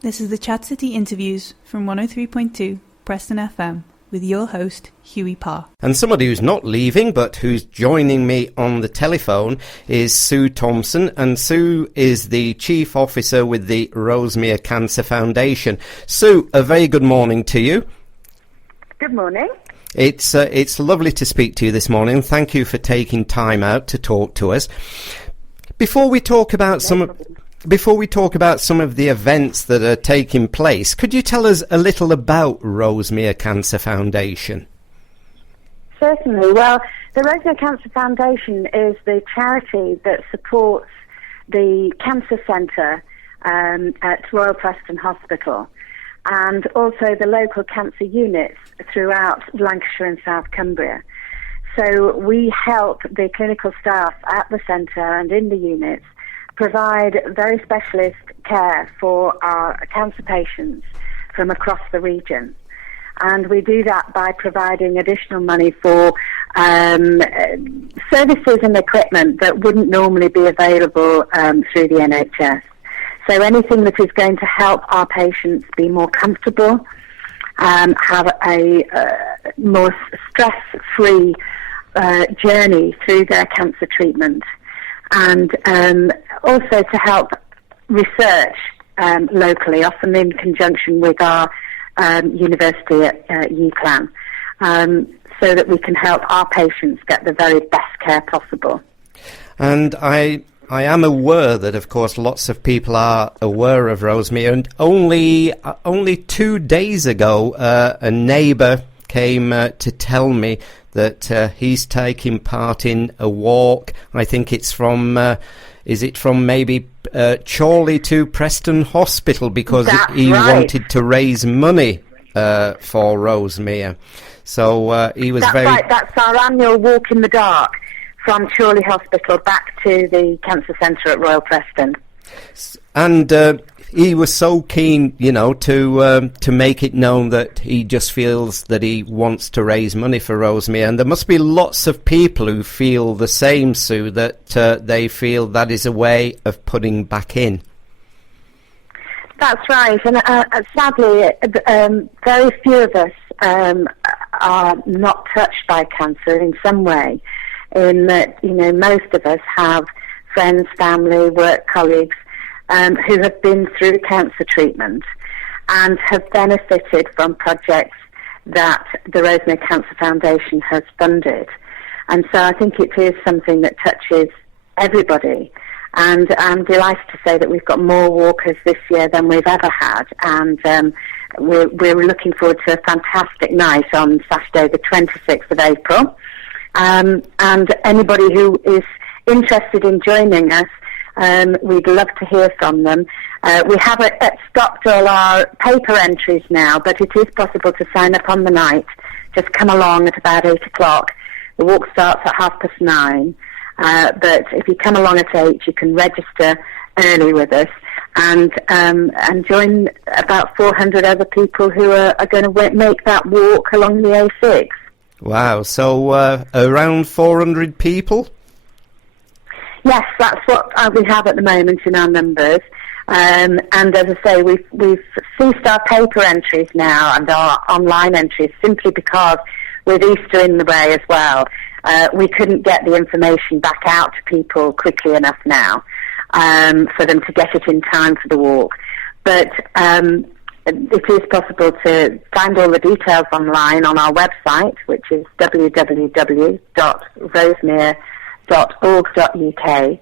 This is the Chat City Interviews from 103.2 Preston FM with your host, Hughie Parr. And somebody who's not leaving but who's joining me on the telephone is Sue Thompson, and Sue is the Chief Officer with the Rosmere Cancer Foundation. Sue, a very good morning to you. Good morning. It's lovely to speak to you this morning. Thank you for taking time out to talk to us. Before we talk about some of the events that are taking place, could you tell us a little about Rosmere Cancer Foundation? Certainly. Well, the Rosmere Cancer Foundation is the charity that supports the Cancer Centre at Royal Preston Hospital, and also the local cancer units throughout Lancashire and South Cumbria. So we help the clinical staff at the centre and in the units provide very specialist care for our cancer patients from across the region. And we do that by providing additional money for services and equipment that wouldn't normally be available through the NHS. So anything that is going to help our patients be more comfortable, have a more stress-free journey through their cancer treatment, and also to help research locally, often in conjunction with our university at UCLan, so that we can help our patients get the very best care possible. And I am aware that, of course, lots of people are aware of Rosmere, and only 2 days ago a neighbour came to tell me that he's taking part in a walk. I think it's from, is it from maybe Chorley to Preston Hospital, because he wanted to raise money for Rosmere. So he was right, that's our annual walk in the dark from Chorley Hospital back to the Cancer Centre at Royal Preston. And he was so keen, to make it known that he just feels that he wants to raise money for Rosmere. And there must be lots of people who feel the same, Sue, that they feel that is a way of putting back in. That's right. And sadly, very few of us are not touched by cancer in some way, in that, most of us have friends, family, work colleagues who have been through cancer treatment and have benefited from projects that the Rosmere Cancer Foundation has funded. And so I think it is something that touches everybody. And I'm delighted to say that we've got more walkers this year than we've ever had. And we're looking forward to a fantastic night on Saturday, the 26th of April. And anybody who is interested in joining us, we'd love to hear from them. We have stopped all our paper entries now, but it is possible to sign up on the night. Just come along at about 8 o'clock. The walk starts at 9:30. But if you come along at 8, you can register early with us and join about 400 other people who are going to make that walk along the A6. Wow, so around 400 people? Yes, that's what we have at the moment in our numbers. And as I say, we've ceased our paper entries now and our online entries simply because with Easter in the way as well, we couldn't get the information back out to people quickly enough now for them to get it in time for the walk. But it is possible to find all the details online on our website, which is www.rosmere.org.uk,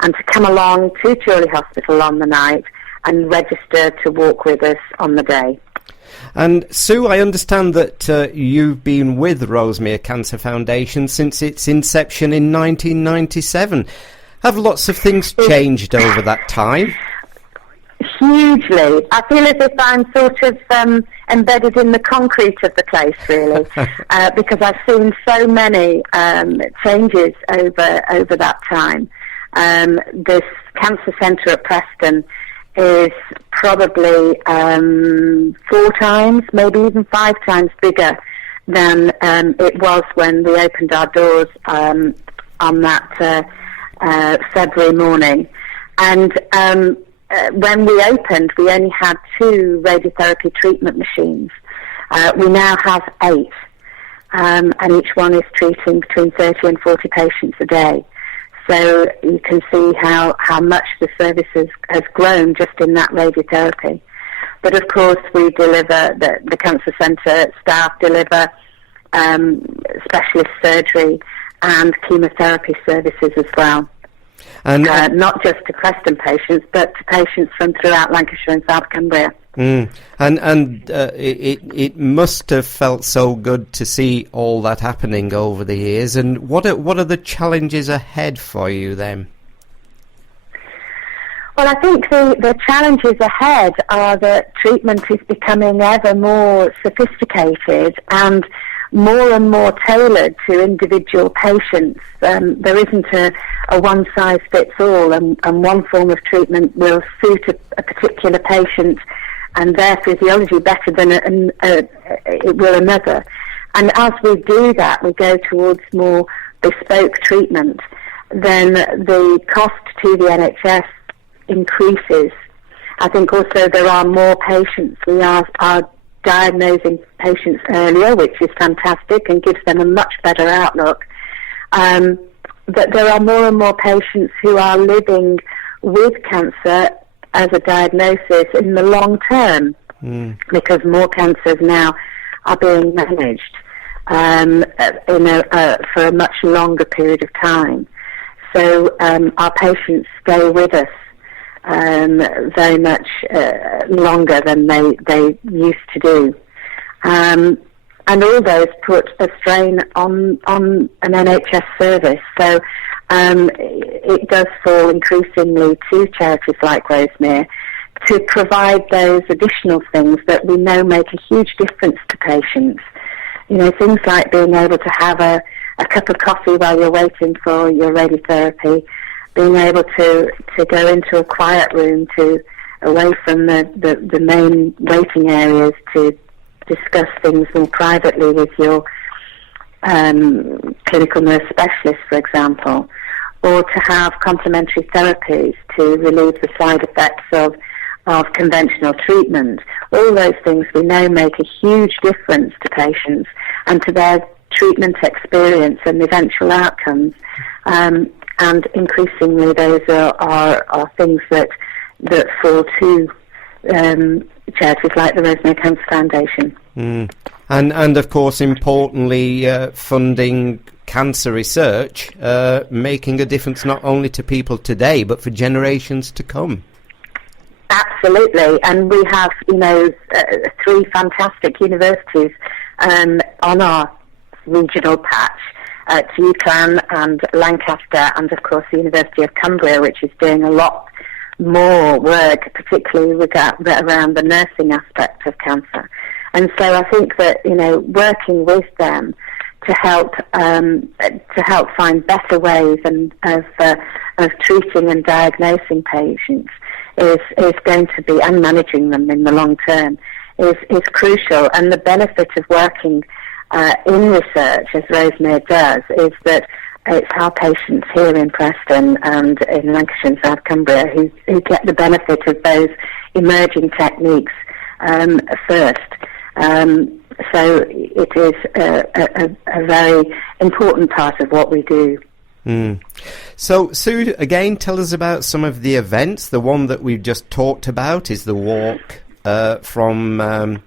and to come along to Chorley Hospital on the night and register to walk with us on the day. And Sue, I understand that you've been with Rosmere Cancer Foundation since its inception in 1997. Have lots of things changed over that time? Hugely. I feel as if I'm sort of embedded in the concrete of the place, really, because I've seen so many changes over that time. This cancer centre at Preston is probably 4 times, maybe even 5 times bigger than it was when we opened our doors on that February morning. And when we opened, we only had 2 radiotherapy treatment machines. We now have 8, and each one is treating between 30 and 40 patients a day. So you can see how much the service has grown just in that radiotherapy. But of course, we deliver, the Cancer Centre staff deliver specialist surgery and chemotherapy services as well. And not just to Preston patients, but to patients from throughout Lancashire and South Cumbria. And it must have felt so good to see all that happening over the years. And what are the challenges ahead for you then? Well, I think the challenges ahead are that treatment is becoming ever more sophisticated and more tailored to individual patients. There isn't a one-size-fits-all, and one form of treatment will suit a particular patient and their physiology better than it will another. And as we do that, we go towards more bespoke treatment, then the cost to the NHS increases. I think also there are more patients. We are diagnosing patients earlier, which is fantastic and gives them a much better outlook. But there are more and more patients who are living with cancer as a diagnosis in the long term, because more cancers now are being managed for a much longer period of time. So our patients stay with us very much longer than they used to do. And all those put a strain on an NHS service. So it does fall increasingly to charities like Rosmere to provide those additional things that we know make a huge difference to patients. You know, things like being able to have a cup of coffee while you're waiting for your radiotherapy, being able to go into a quiet room away from the main waiting areas to discuss things more privately with your clinical nurse specialist, for example, or to have complementary therapies to relieve the side effects of conventional treatment. All those things we know make a huge difference to patients and to their treatment experience and eventual outcomes. And increasingly those are things that fall to charities like the Rosmere Cancer Foundation. And of course, importantly, funding cancer research, making a difference not only to people today, but for generations to come. Absolutely, and we have, 3 fantastic universities on our regional patch, at UCLan and Lancaster, and of course the University of Cumbria, which is doing a lot more work, particularly around the nursing aspect of cancer. And so I think that, working with them to help find better ways of treating and diagnosing patients is going to be, and managing them in the long term, is crucial. And the benefit of working in research, as Rosmere does, is that it's our patients here in Preston and in Lancashire and South Cumbria who get the benefit of those emerging techniques first. So it is a very important part of what we do. So, Sue, again, tell us about some of the events. The one that we've just talked about is the walk from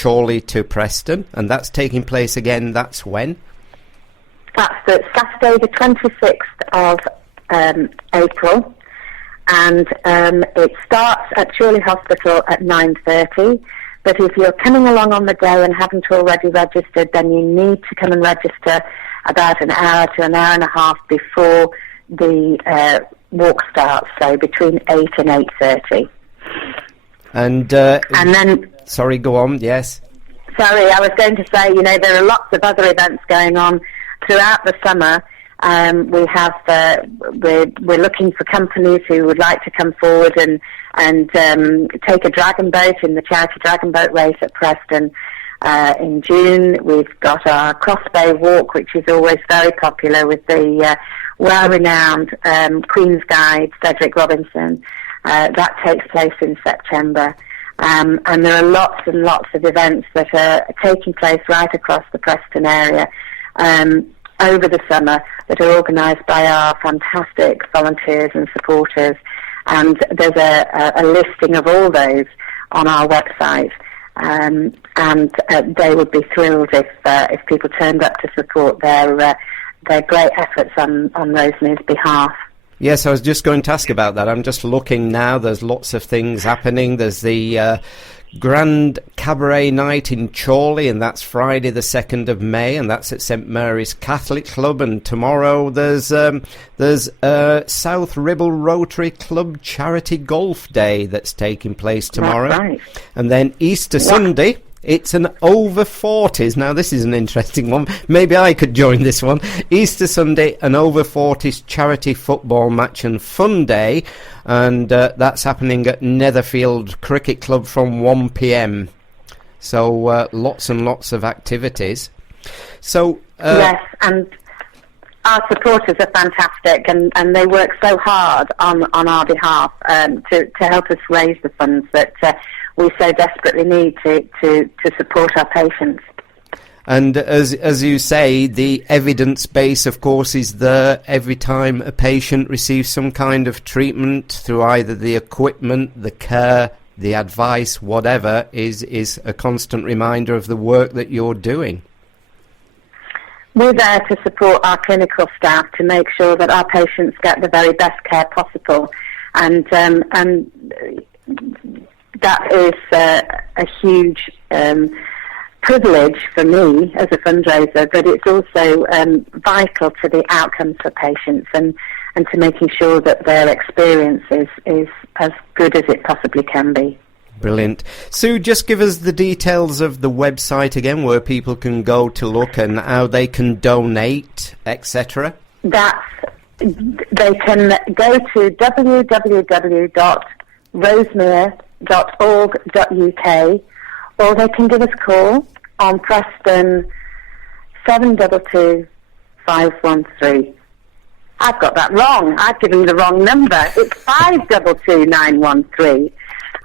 Chorley to Preston, and that's taking place again. That's when? That's Saturday the 26th of April, and it starts at Chorley Hospital at 9:30. But if you're coming along on the day and haven't already registered, then you need to come and register about an hour to an hour and a half before the walk starts, so between 8 and 8:30. And then... Sorry, go on, yes. Sorry, I was going to say, there are lots of other events going on throughout the summer. We're looking for companies who would like to come forward and take a dragon boat in the charity dragon boat race at Preston. In June, we've got our Crossbow Walk, which is always very popular with the well-renowned Queen's Guide, Cedric Robinson. That takes place in September. And there are lots and lots of events that are taking place right across the Preston area over the summer that are organised by our fantastic volunteers and supporters. And there's a listing of all those on our website. And they would be thrilled if people turned up to support their great efforts on Rosmere's behalf. Yes, I was just going to ask about that. I'm just looking now. There's lots of things happening. There's the Grand Cabaret Night in Chorley, and that's Friday the 2nd of May, and that's at St Mary's Catholic Club. And tomorrow there's South Ribble Rotary Club Charity Golf Day that's taking place tomorrow. That's right. And then Easter Sunday, it's an over 40s. Now, this is an interesting one. Maybe I could join this one. Easter Sunday, an over 40s charity football match and fun day. And that's happening at Netherfield Cricket Club from 1 p.m. So lots and lots of activities. So yes, and our supporters are fantastic, and they work so hard on our behalf to help us raise the funds that we so desperately need to support our patients. And as you say, the evidence base, of course, is there every time a patient receives some kind of treatment through either the equipment, the care, the advice, whatever, is a constant reminder of the work that you're doing. We're there to support our clinical staff to make sure that our patients get the very best care possible, and that is a huge privilege for me as a fundraiser, but it's also vital to the outcomes for patients and to making sure that their experience is as good as it possibly can be. Brilliant. Sue, just give us the details of the website again, where people can go to look and how they can donate, etc. They can go to www.rosmere.org.uk, or they can give us a call on Preston 722 513. I've got that wrong. I've given the wrong number. It's 522 913.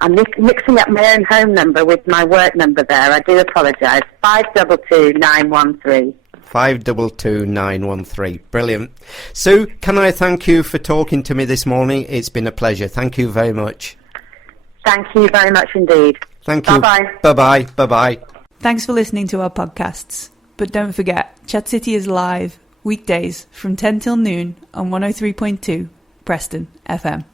I'm mixing up my own home number with my work number there. I do apologise. 522 913. 522 913. Brilliant. Sue, can I thank you for talking to me this morning? It's been a pleasure. Thank you very much. Thank you very much indeed. Thank you. Bye-bye. Bye-bye. Bye-bye. Thanks for listening to our podcasts. But don't forget, Chat City is live weekdays from 10 till noon on 103.2 Preston FM.